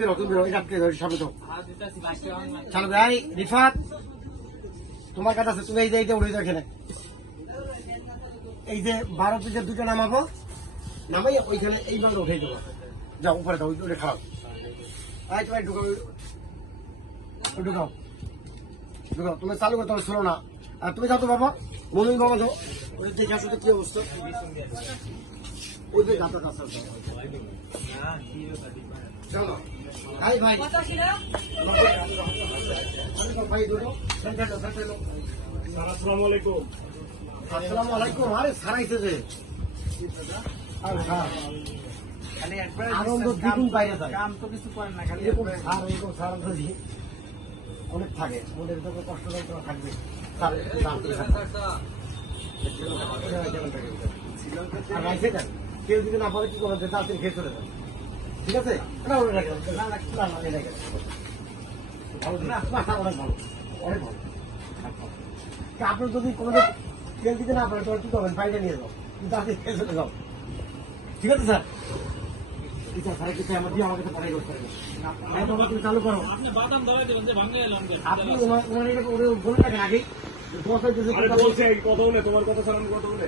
বেরো তুমি বেরো এটা সামনে তো চলো ভাই রিফাত তোমার কাছে আছে তুমি এই যে এইটা উঠে যাও এখানে এই যে 12 পিসের দুটো নামাবো নামাই ওইখানে এই বাংলা উঠে দেবো যাও উপরে যাও ওইটা খাও আয় তোমার ঢুকাও ঢুকাও ঢুকাও তুমি চালু করো তোমার শোনো না আর তুমি যাও তো বাবা মমিন বাবা যাও ওই দেখে আসো তো কি অবস্থা ওই যে গাতা কাছে চলো ভাই ভাই ভাই দুটো আসসালামু আলাইকুম। আসসালামু আলাইকুম আরে সারাইছে যে আনন্দ দ্বিগুণ বাইরে যায় কাম তো কিছু করেন না খালি এরকম সার এরকম সার যদি অনেক থাকে মনের ভিতরে কষ্ট যন্ত্রণা থাকবে সার একটু দাম দিয়ে থাকবে। আর রাইসে দেন কেউ যদি না পারে কি করবেন তাড়াতাড়ি খেয়ে চলে যান ঠিক আছে না ওটা রাখেন না না না না এই রাখেন ভালো না না অনেক ভালো অনেক ভালো আপনি যদি কোনো তেল দিতে না পারেন তাহলে কি করবেন বাইরে নিয়ে যাও কিন্তু আপনি খেয়ে চলে যাও ঠিক আছে স্যার ঠিক আছে স্যার কিছু আমার দিয়ে আমার কাছে পাঠাই করতে হবে তুমি চালু করো আপনি বাদাম ধরাই দেবেন যে ভাঙে এলাম আপনি ওনার বলে রাখেন আগেই আরে বলছে কত বলে তোমার কথা ছাড়া আমি কত বলে